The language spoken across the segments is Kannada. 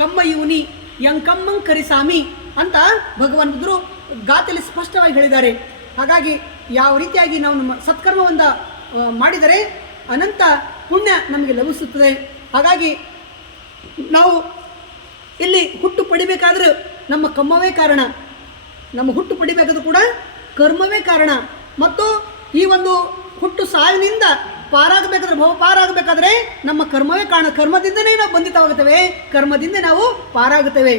ಕಮ್ಮ ಯೂನಿ ಯಂಕಮ್ಮಂ ಕರಿಸಾಮಿ ಅಂತ ಭಗವಂತರು ಗಾತೆಯಲ್ಲಿ ಸ್ಪಷ್ಟವಾಗಿ ಹೇಳಿದ್ದಾರೆ. ಹಾಗಾಗಿ ಯಾವ ರೀತಿಯಾಗಿ ನಾವು ನಮ್ಮ ಸತ್ಕರ್ಮವನ್ನು ಮಾಡಿದರೆ ಅನಂತ ಪುಣ್ಯ ನಮಗೆ ಲಭಿಸುತ್ತದೆ. ಹಾಗಾಗಿ ನಾವು ಇಲ್ಲಿ ಹುಟ್ಟು ಪಡಿಬೇಕಾದ್ರೆ ನಮ್ಮ ಕರ್ಮವೇ ಕಾರಣ, ನಮ್ಮ ಹುಟ್ಟು ಪಡಿಬೇಕಾದ್ರೂ ಕೂಡ ಕರ್ಮವೇ ಕಾರಣ. ಮತ್ತು ಈ ಒಂದು ಹುಟ್ಟು ಸಾವಿನಿಂದ ಪಾರಾಗಬೇಕಾದ್ರೆ ಪಾರಾಗಬೇಕಾದ್ರೆ ನಮ್ಮ ಕರ್ಮವೇ ಕಾರಣ. ಕರ್ಮದಿಂದನೇ ನಾವು ಬಂಧಿತವಾಗುತ್ತೇವೆ, ಕರ್ಮದಿಂದ ನಾವು ಪಾರಾಗುತ್ತೇವೆ.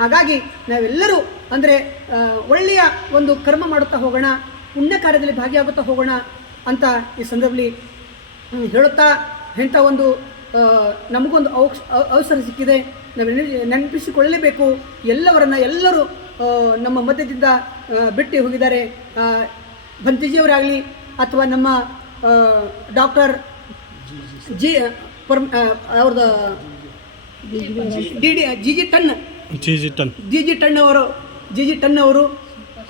ಹಾಗಾಗಿ ನಾವೆಲ್ಲರೂ ಅಂದರೆ ಒಳ್ಳೆಯ ಒಂದು ಕರ್ಮ ಮಾಡುತ್ತಾ ಹೋಗೋಣ, ಪುಣ್ಯ ಕಾರ್ಯದಲ್ಲಿ ಭಾಗಿಯಾಗುತ್ತಾ ಹೋಗೋಣ ಅಂತ ಈ ಸಂದರ್ಭದಲ್ಲಿ ಹೇಳುತ್ತಾ, ಇಂಥ ಒಂದು ನಮಗೊಂದು ಅವಸರ ಸಿಕ್ಕಿದೆ, ನಾವು ನೆನಪಿಸಿಕೊಳ್ಳಲೇಬೇಕು. ಎಲ್ಲರೂ ನಮ್ಮ ಮಧ್ಯದಿಂದ ಬಿಟ್ಟು ಹೋಗಿದ್ದಾರೆ. ಭಂತಿಜಿಯವರಾಗಲಿ ಅಥವಾ ನಮ್ಮ ಡಾಕ್ಟರ್ ಅವ್ರದ್ದು ಜಿ ಜಿ ಟನ್ ಅವರು,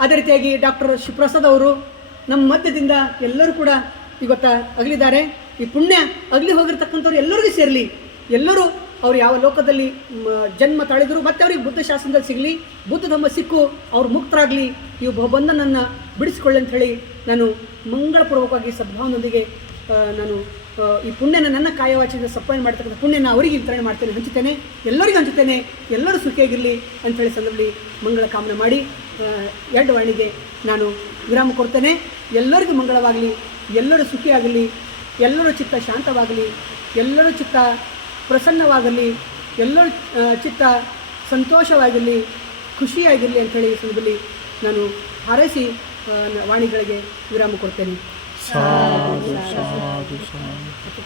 ಅದೇ ರೀತಿಯಾಗಿ ಡಾಕ್ಟರ್ ಶಿವಪ್ರಸಾದ್ ಅವರು ನಮ್ಮ ಮಧ್ಯದಿಂದ ಎಲ್ಲರೂ ಕೂಡ ಇವತ್ತು ಅಗಲಿದ್ದಾರೆ. ಈ ಪುಣ್ಯ ಅಗಲಿ ಹೋಗಿರ್ತಕ್ಕಂಥವ್ರು ಎಲ್ಲರಿಗೂ ಸೇರಲಿ, ಎಲ್ಲರೂ ಅವ್ರು ಯಾವ ಲೋಕದಲ್ಲಿ ಜನ್ಮ ತಾಳಿದ್ರು ಮತ್ತು ಅವ್ರಿಗೆ ಬುದ್ಧ ಶಾಸನದಲ್ಲಿ ಸಿಗಲಿ, ಬುದ್ಧ ಧಮ್ಮ ಸಿಕ್ಕು ಅವ್ರು ಮುಕ್ತರಾಗಲಿ, ಈ ಬಂಧನನ್ನು ಬಿಡಿಸಿಕೊಳ್ಳಿ ಅಂತ ಹೇಳಿ ನಾನು ಮಂಗಳಪೂರ್ವಕವಾಗಿ ಸದ್ಭಾವನೊಂದಿಗೆ ನಾನು ಈ ಪುಣ್ಯನ ನನ್ನ ಕಾಯವಾಚಿಯಿಂದ ಸಪ್ಪಾಯಣೆ ಮಾಡ್ತಕ್ಕಂಥ ಪುಣ್ಯನ ಅವರಿಗೆ ವಿತರಣೆ ಮಾಡ್ತೇನೆ, ಹಂಚುತ್ತೇನೆ, ಎಲ್ಲರಿಗೂ ಹಂಚುತ್ತೇನೆ. ಎಲ್ಲರೂ ಸುಖಿಯಾಗಿರಲಿ ಅಂಥೇಳಿ ಸಂದರ್ಭದಲ್ಲಿ ಮಂಗಳ ಕಾಮನೆ ಮಾಡಿ ಎರಡು ವಾಣಿಗೆ ನಾನು ವಿರಾಮ ಕೊಡ್ತೇನೆ. ಎಲ್ಲರಿಗೂ ಮಂಗಳವಾಗಲಿ, ಎಲ್ಲರೂ ಸುಖಿಯಾಗಲಿ, ಎಲ್ಲರೂ ಚಿತ್ತ ಶಾಂತವಾಗಲಿ, ಎಲ್ಲರೂ ಚಿತ್ತ ಪ್ರಸನ್ನವಾಗಲಿ, ಎಲ್ಲರೂ ಚಿತ್ತ ಸಂತೋಷವಾಗಿರಲಿ, ಖುಷಿಯಾಗಿರಲಿ ಅಂಥೇಳಿ ಈ ಸಂದರ್ಭದಲ್ಲಿ ನಾನು ಹಾರೈಸಿ ವಾಣಿಗಳಿಗೆ ವಿರಾಮ ಕೊಡ್ತೇನೆ. ಸಾಧು ಸಾಧು ಸಾಧು.